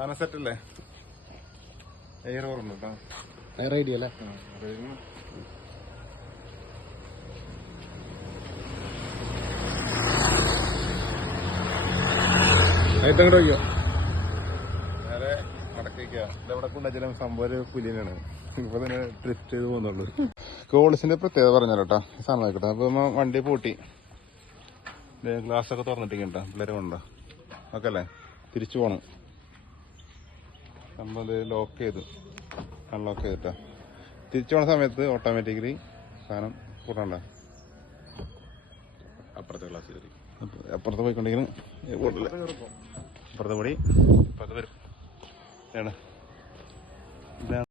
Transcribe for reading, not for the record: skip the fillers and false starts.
സാധനം സെറ്റല്ലേ? എയർ ഓർമ്മ കേട്ടോ, എയർ ഐഡിയ അല്ലേ? ഏറ്റവും വയ്ക്കോ നേരെ മടക്കിക്കുക. ഇതെവിടെ കൊണ്ടുവച്ചാലും സംഭവം ഒരു പുലിനാണ്. ഇപ്പൊ തന്നെ ഡ്രിഫ്റ്റ് ചെയ്ത് പോകുന്നുള്ളൂ. കോളിസിന്റെ പ്രത്യേകത പറഞ്ഞാലോ കേട്ടോ, സാധനം ആയിക്കോട്ടെ. അപ്പൊ വണ്ടി പൂട്ടി, ഗ്ലാസ് ഒക്കെ തുറന്നിട്ടിട്ടോ, പിള്ളേരെ കൊണ്ടോ ഓക്കെ അല്ലേ? തിരിച്ചു പോണം. സംഭവം ലോക്ക് ചെയ്ത് അൺലോക്ക് ചെയ്തിട്ടാ തിരിച്ചു പോണ സമയത്ത് ഓട്ടോമാറ്റിക്കലി സാധനം കൂട്ടണ്ട. അപ്പുറത്തെ ഗ്ലാസ് കയറി അപ്പുറത്ത് പോയിക്കൊണ്ടെങ്കിൽ അപ്പുറത്തെ കൂടി ഇപ്പുറത്ത് വരും.